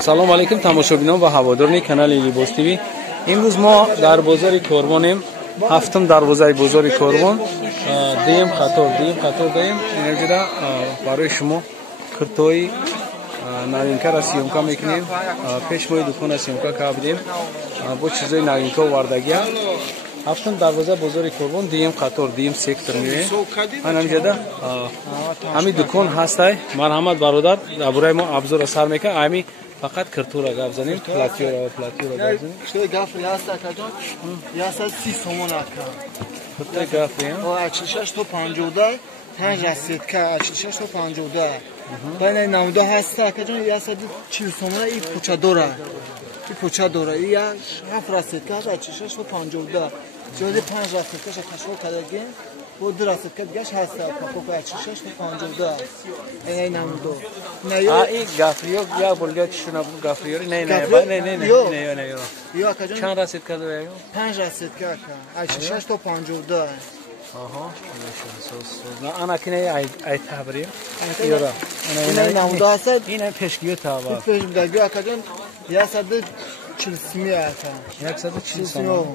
салом алейкум тамошобинон ва ҳаводорони канали Libos TV. Имрӯз мо дар бозори Корвонем, ҳафтум дарвозаи бозори Корвон, дуюм қатор даем. Инҷода барои шумо куртои новинкаро сёмка мекунем. Пеш мои дукона сёмка кардем. Бо чизои новинка овардагия. Ҳафтум дарвоза бозори Корвон, дуюм қатор, дуюм сектор меоем. Ман инҷода ҳамин дукон ҳастай. Марҳамат бародар, абураи мо абзора сар мекунад. Ами фақат куртура гап занем, платёра гап занем. Что гафли аста каҷон? Яса 30 сомон ака. Куртои гафли, а? О, 8650, 5 расетка, 8650. Байна намуда ҳаста каҷон, яса 40 сомон и почадора. И почадора, и я 7 расетка, 8650. Ҷоди 5 расетка шакашо кадаген. Бо 2 расетка дигаш ҳаста, папока 8650. Ай намуда. И гафлиё я болга чишуна гафлиё не. Ё акаҷон. Чанд расетка дорё? 5 расетка ака. 8650. Аҳо, на ана кине ай табри. Ёра. Ина намуда аста. Ина пешгиё таба. Пешгиё акаҷон. Ясад 40 ака. 140.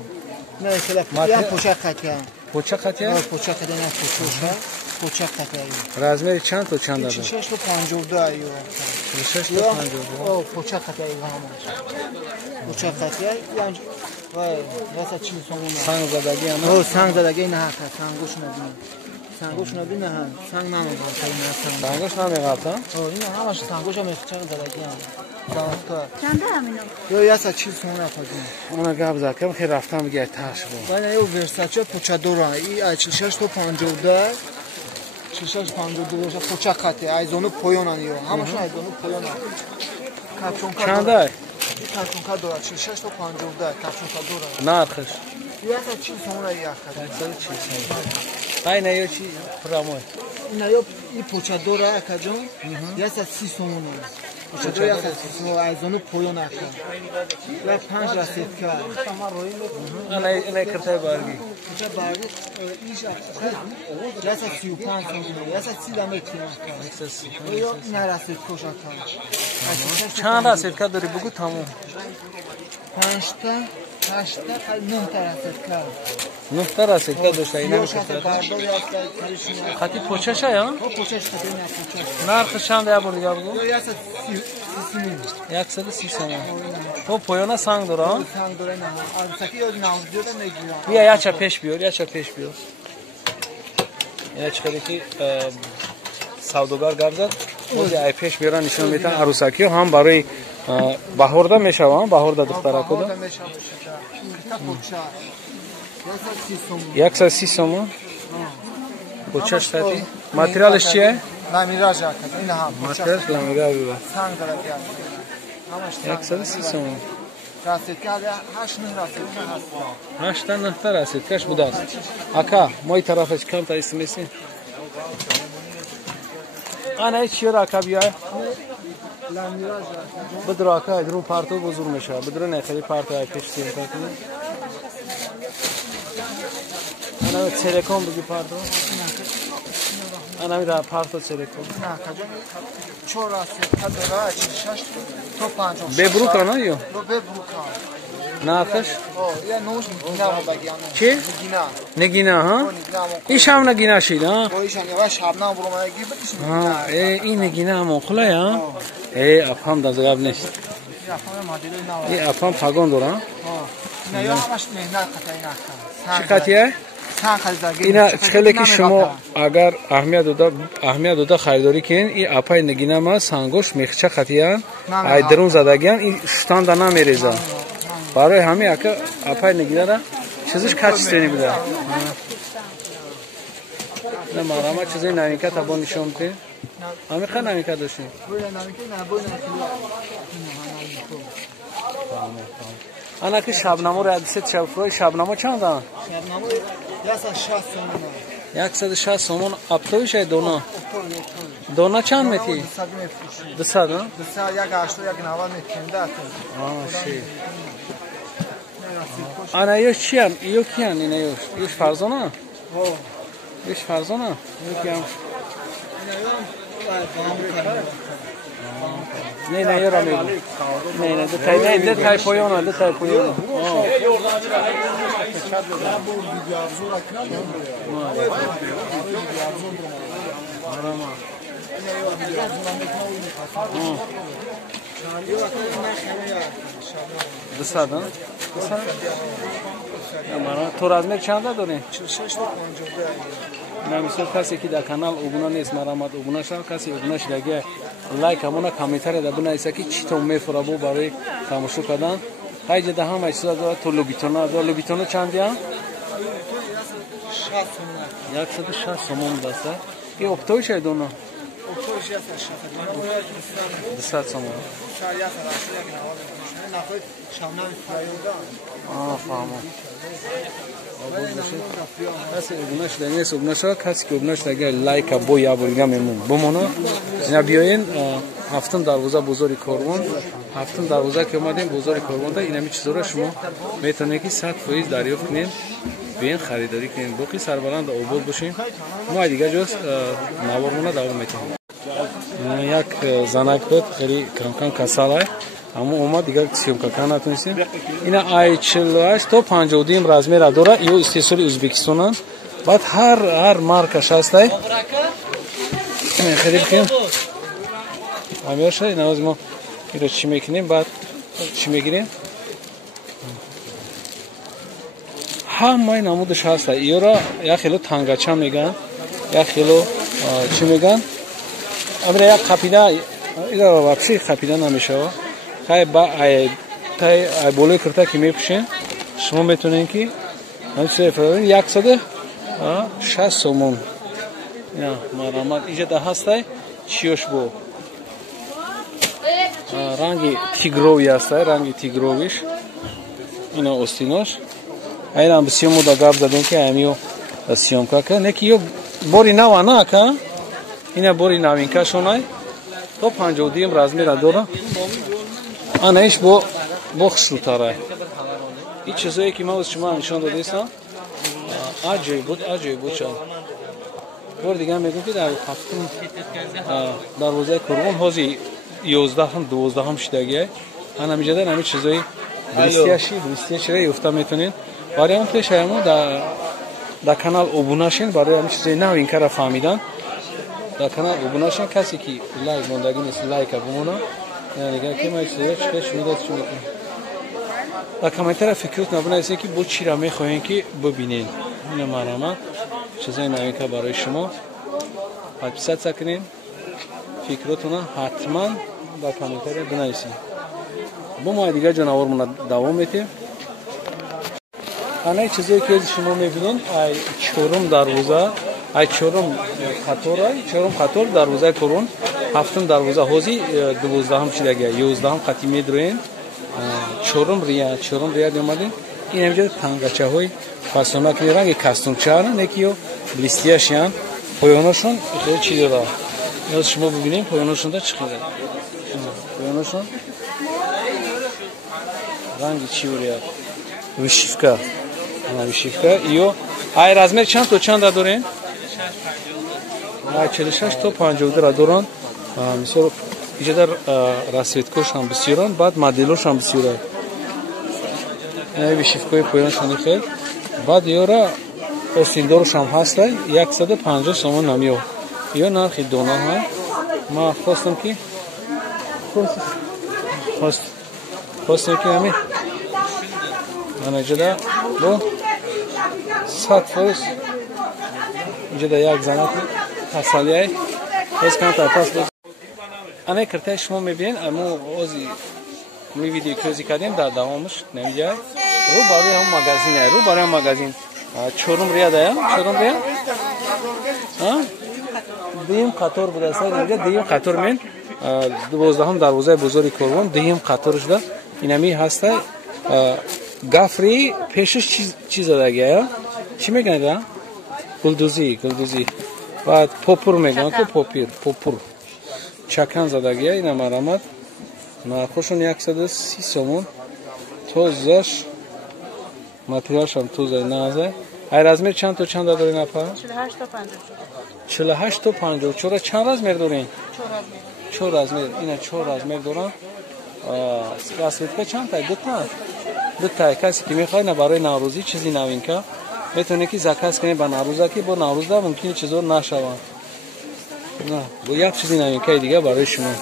Не, кела. Я поча қатя. Поча қатя? Поча қатя на поча. Поча қатя. Размери чанд то чанд дада? 8650 ё. 8650. О, поча қатя ҳамаш. Поча қатя. Янҷ вай, васа 40 сомон. Санг задаги ана? О, санг задаги на ҳака, сангош набин. Сангош набин на ҳам. Санг намегам, сангош намегам. О, ина ҳамаш сангош мехчаг задаги ана. چنده همینو؟ یا یاسا 40 سومون افادیم. Ona gap zakam xeyr raftam bigay tash bu. Bana yo Versace pochadora. I 8650. 8650 pocha qati. Ayzonu poyonan yo. Hamaşın ayzonu poyonan. Kapşonka. Çanda? Kapşonka dora 8650. Kapşonka dora. Narxış. Yasa 40 so'mon yaqadi. 140 so'm. Qayna yo chi pramoy. Ina yo i pochadora akajon. Yasa 30 so'mon. Pochadora yasa 30 so'mon. Ayzonu poyonan aka. Va 5 rasetka. Ana kirtay bargi. Pocha bargi ish aka. Yasa 35 so'mon. Yasa 30 dametri aka. Yo ina rasetka aka. Çand rasetka dori bugu tamom. 5 ta 8 ta 9 ta rasetka. 9 ta rasetka doshta ina Yoshata bardo yasta karishina. Xati pochasha ya? O pochash xatina pochash. Narxi chand ya bo'ldi bu? Yo yasa 130 so'm. To poyona sang dora? Sang dora na. Alsaki yo navdiyoda megiram. Ya yacha pesh biyor. Ina chiqadi ki savdogar gavzad o'zi ay pesh biyoran nishon metan arusaki ham baroy bahorda meshavam, bahorda duxtara koda. Bahorda meshavam. Ta pocha. Yasa 130 so'm. Pocha shtati. Materialish chiye? Lamiraj aka. Ina ham. Material lamiraj biba. Sang dora gap. 130 so'm. Rasetka 8 rasetka hasta. 8 ta rasetkash budas. Aka, moy tarafach kam ta ismesi? Ana chiyor aka biya. Lamiraj aka. Bidro aka, idru parto buzur mesha. Bidro ne khali parto ay pesh sim takne. Ana telekom bugi parto. Ana mi da parto telekom. Na kajon 4 rasetka dora 6 to 5. Bebruk ana yo? Bebruka. Narxış? O, ya noş negina bagiyana. Çi? Negina. Negina ha? İşam negina şiydi ha? O işan yavaş şabnan vurmaya gibi işin. Ha, iyi negina mokhla ya. Afam da zagab neşt. Ya fama modeli ne var? Afam pagon dora. Ha. Ne yo hamash mehnat qatayna aka. Çi qatiye? San xaridagi. Ina chiqali ki shimo agar ahmiyat doda xaridori kin i apay negina ma sangosh mexcha qatiyan ay drun zadagan i shtan da namereza. Барои ҳами ака апай нигидара чизиш качествени буда. На марама чизои новинка табон нишон ки. Ҳами қа новинка доштем. Ана ки шабнамо радисет шабфрой шабнамо чанд ан? Шабнамо яса 60 сомон. 160 сомон аптои шай дона. Дона чанд мети? 200 ҳа? 200 як 80 як 90 метенда. Ши. Ana yosh chiyan, yo'q kiyan, ina yosh. Yosh farzona? Ho. Yosh farzona? Yo'q kiyan. Ina yo'q. نه نه یارو میگم نه نه ده تای پایان ده تای پایان دستاد ها تو رزمه چند داری؟ 46 تا 52 نه مثلا کسی که در کانال اوبونا نیست مرامت اوبونا شد کسی اوبوناش دیگه لایک همونا کامنتر ده بنا ایسا که چی تو میفره بو برای تماشا کردن خیلی ده هم چیزا داره تو لوبیتونا چند یا 160 سوم دسته این اپتویش ایدونا اپتویش دست سوم فهمم کسی اوبوناش دیگه نیست اوبوناش کسی که اوبوناش دیگه لایک بو یا بریگا میمون بمونه اینا بیاین هفتم دروازه بزرگ کاروان هفتم دروازه که اومدیم بزرگ کاروان ده اینا می چیزا رو شما میتونید که 100% دریافت کنین بیاین خریداری کنین باقی سربلند آباد باشین ما دیگه جز نوارمونه دوام میتونیم یک زنک بود خیلی کم کساله اما اومد دیگه سیومکا نتونستیم اینا آی 48 تا 52 رزمی را داره یو استیسوری ازبکستان بعد هر مارکش هسته خرید کنیم همیشه اینا از ما اینا چی میکنیم بعد چی میگیریم همه نمودش هسته ایورا یک کیلو تنگچه میگن یک کیلو چی میگن امره یک خپیده اینا واپسی خپیده نمیشه خیلی با تای بولای کرتا که میپوشین شما میتونین که همچه فرارین 160 سومون یا مرامت اینجا ده هسته چیوش بو رنگی تیگروی هسته رنگی تیگرویش اینا استیناش این هم بسیومو دا گاب زدون که همیو سیوم که نکی یو بوری نوا نه که اینا بوری نوین که شونای تو 52 رزمی را داره آنش با خشوتاره این چیزایی که ما از شما نشان دادیستم عجیب بود شد بار دیگه هم میگم که در هفتم دروازه کاروان حوزی 11 هم 12 هم شدگیه من همیشه در همین چیزایی بریستیشی را یفته میتونین برای اون پیش همون در کانال اوبوناشین برای همین چیزایی نو این کار فهمیدن در کانال اوبوناشین کسی که لایک موندگی نیست لایک بمونه دیگه که ما چیزایی چکش میداد چی میکنیم در کامنتر فکرت نبونید که بود چی را میخواهین که ببینین این مرامت چیزای نوین که برای شما حدثت سکنین فکرتون حتما در کامنتر بنویسین با ما دیگه جانورمون دوام میتیم همه چیزایی که شما میبینین ای چورم دروازه ای چورم خطور دروازه کرون هفتم دروازه حوزی 12 هم چیدگه 11 هم خطی میدروین چورم ریا دیومدین این همجا تنگچه های فاسونا که رنگ کستون چهارن یکیو بلیستیاشیان پایاناشون خیلی چی داره یاد شما ببینیم پایاناشون دا چی خیلی پایاناشون رنگ چی ورید وشیفکا ایو ای رزمیر چند دارین 46 تا 52 را دارن مثلا اینجا در راسویتکوش هم بسیارن بعد مدلوش هم بسیاره این وشیفکای پایانشون خیلی بعد یورا استیندورش هم هسته 150 سومن نمیو یا نرخی دونا ها ما خواستم که همین من اینجا در با 100 فوز اینجا در یک زنک تسالیه از کنم تا پاس بود همه کرته شما میبینین اما اوزی می ویدیو کروزی کردیم در دوامش نمیجای رو برای هم مگزین چورم ریا دایم دیم قطار بوده ساید اینجا دیم قطار من 12 هم دروازه بزرگ کاروان دیم قطارش ده اینمی هسته گفری پیشش چیز داده چی میگن ده؟ گلدوزی بعد پوپور میگن که پوپور چکن زدگیه این مرامت نرخوشون 130 سومون توزش ماتریالش هم توزه نازه ای размер چند تا چند دارین اپا 48 تا 54 48 تا 54 چند размер دارین 4 4 размер اینا 4 размер دارن سکاسیتکا چند تا دو تا کسی که میخواد برای نوروزی چیزی نوینکا میتونه که زکات کنه با نوروزا که با نوروزا ممکنه چیزا نشوند نه با یک چیزی نوینکای دیگه برای شما